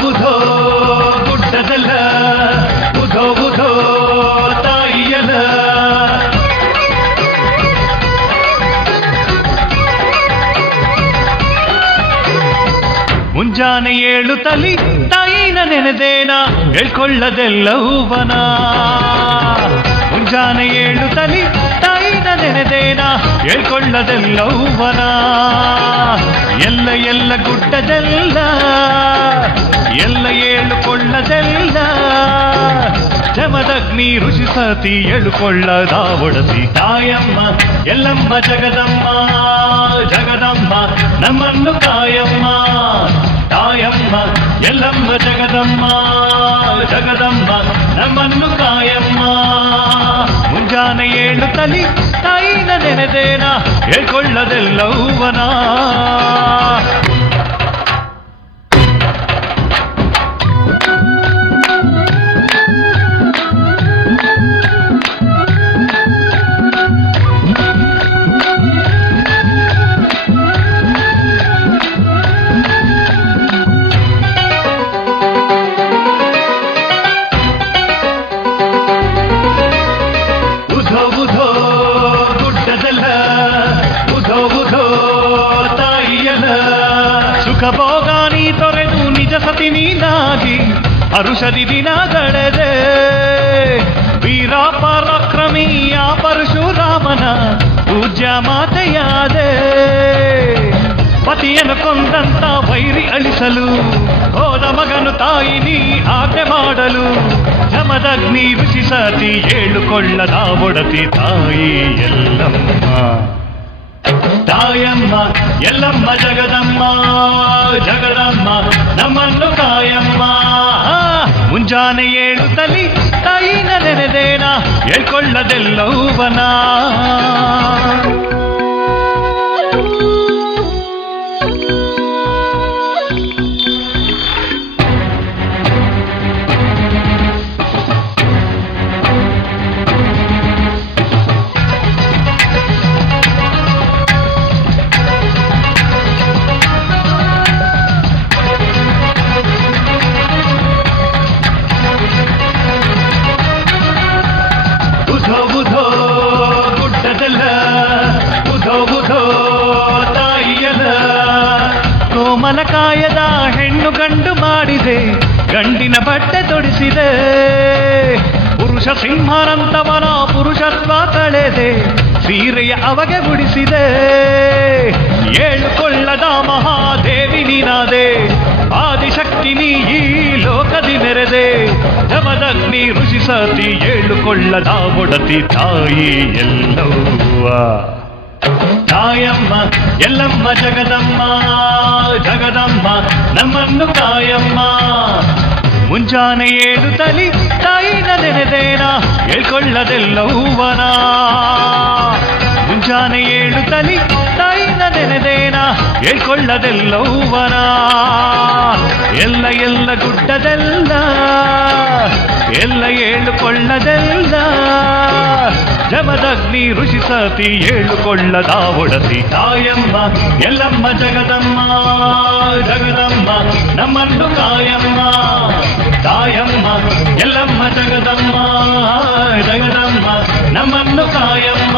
ಬುಧೋ ಗುಡ್ಡದಲ್ಲ ಬುಧೋ ಬುಧೋ ತಾಯಿಯಲ ಮುಂಜಾನೆ ಏಳುತ್ತಲಿ ತಾಯಿನ ನೆನೆದೇನ ಹೇಳ್ಕೊಳ್ಳದೆಲ್ಲವನ ಮುಂಜಾನೆ ಏಳುತ್ತಲಿ ತಾಯಿನ ನೆನೆದೇನ ಹೇಳ್ಕೊಳ್ಳದೆಲ್ಲವನ ಎಲ್ಲ ಎಲ್ಲ ಗುಡ್ಡದೆಲ್ಲ ಎಲ್ಲ ಏಳುಕೊಳ್ಳದೆಲ್ಲ ಜಮದಗ್ನಿ ಋಷಿ ಸತಿ ಎಳುಕೊಳ್ಳದ ಒಡಸಿ ತಾಯಮ್ಮ ಎಲ್ಲಮ್ಮ ಜಗದಮ್ಮ ಜಗದಮ್ಮ ನಮ್ಮನ್ನು ಕಾಯಮ್ಮ ತಾಯಮ್ಮ ಎಲ್ಲಮ್ಮ ಜಗದಮ್ಮ ಜಗದಮ್ಮ ನಮ್ಮನ್ನು ಕಾಯಮ್ಮ ಮುಂಜಾನೆ ಏಳುತ್ತಲಿ ತಾಯಿನ ನೆನೆದೇನ ಹೇಳ್ಕೊಳ್ಳದೆಲ್ಲವನ ಭೋಗಾನಿ ತೊರೆದು ನಿಜ ಸತಿ ನೀನಾಗಿ ಹರುಷದಿ ದಿನಗಳೆದೆ ವೀರ ಪರಾಕ್ರಮಿಯ ಪರಶುರಾಮನ ಪೂಜ್ಯ ಮಾತೆಯಾದೆ ಪತಿಯನ್ನು ಕೊಂದಂತ ವೈರಿ ಅಳಿಸಲು ಹೋದ ಮಗನು ತಾಯಿ ನೀ ಆಜ್ಞೆ ಮಾಡಲು ಜಮದಗ್ನಿ ಋಷಿ ಸತಿ ಏಳುಕೊಳ್ಳದ ಒಡತಿ ತಾಯಿ ಎಲ್ಲಮ್ಮ ತಾಯಮ್ಮ ಎಲ್ಲಮ್ಮ ಜಗದಮ್ಮ ಜಗದಮ್ಮ ನಮ್ಮನ್ನು ಕಾಯಮ್ಮ ಮುಂಜಾನೆ ಏಳುತ್ತಲಿ ತಾಯಿನ ನೆನೆದೇನ ಹೇಳ್ಕೊಳ್ಳದೆಲ್ಲವನ ಕೋಮಲಕಾಯದ ಹೆಣ್ಣು ಗಂಡು ಮಾಡಿದೆ ಗಂಡಿನ ಬಟ್ಟೆ ತೊಡಿಸಿದೆ ಪುರುಷ ಸಿಂಹರಂತವನ ಪುರುಷತ್ವ ಕಳೆದೆ ಸೀರೆಯ ಅವಗೆ ಮುಡಿಸಿದೆ ಏಳುಕೊಳ್ಳದ ಮಹಾದೇವಿ ನೀನಾದೆ ಆದಿಶಕ್ತಿ ನೀ ಈ ಲೋಕದಿ ಮೆರೆದೆ ಜಮದಗ್ನಿ ಋಷಿ ಸತಿ ಏಳುಕೊಳ್ಳದ ಒಡತಿ ತಾಯಿ ಎಲ್ಲವ್ವ ತಾಯಮ್ಮ ಎಲ್ಲಮ್ಮ ಜಗದಮ್ಮ ಜಗದಮ್ಮ ನಮ್ಮನ್ನು ಕಾಯಮ್ಮ ಮುಂಜಾನೆ ಏಳುತ್ತಲಿ ತಾಯಿನ ನೆನೆದೇನ ಹೇಳ್ಕೊಳ್ಳದೆಲ್ಲವನ ಮುಂಜಾನೆ ಏಳುತ್ತಲಿ ತಾಯಿನ ನೆನೆದೇನ ಹೇಳ್ಕೊಳ್ಳದೆಲ್ಲವನ ಎಲ್ಲ ಎಲ್ಲ ಗುಡ್ಡದೆಲ್ಲ ಎಲ್ಲ ಏಳುಕೊಳ್ಳದೆಲ್ಲ ಜಮದಗ್ನಿ ಋಷಿ ಸತಿ ಏಳುಕೊಳ್ಳದ ಒಡತಿ ತಾಯಮ್ಮ ಎಲ್ಲಮ್ಮ ಜಗದಮ್ಮ ಜಗದಮ್ಮ ನಮ್ಮನ್ನು ಕಾಯಮ್ಮ ತಾಯಮ್ಮ ಎಲ್ಲಮ್ಮ ಜಗದಮ್ಮ ಜಗದಮ್ಮ ನಮ್ಮನ್ನು ಕಾಯಮ್ಮ